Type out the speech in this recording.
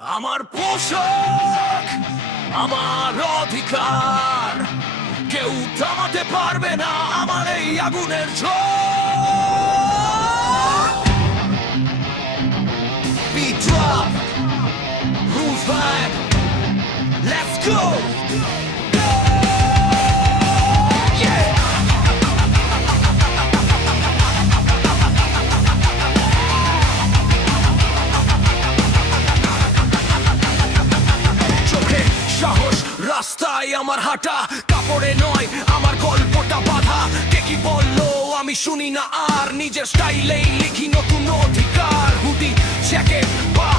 আমার পোশাক, আমার অধিকার, কেউ থামাতে পারবে না আমার এই আগুনের ঝড়। Beat drop, who's back? Let's go! Yeah! চোখে সাহস, রাস্তায় আমার হাঁটা, কাপড়ে নয় আমার গল্পটা বাঁধা। কে কি বললো আমি শুনি না আর, নিজের স্টাইলেই লিখি নতুন অধিকার। হুডি, জ্যাকেট বা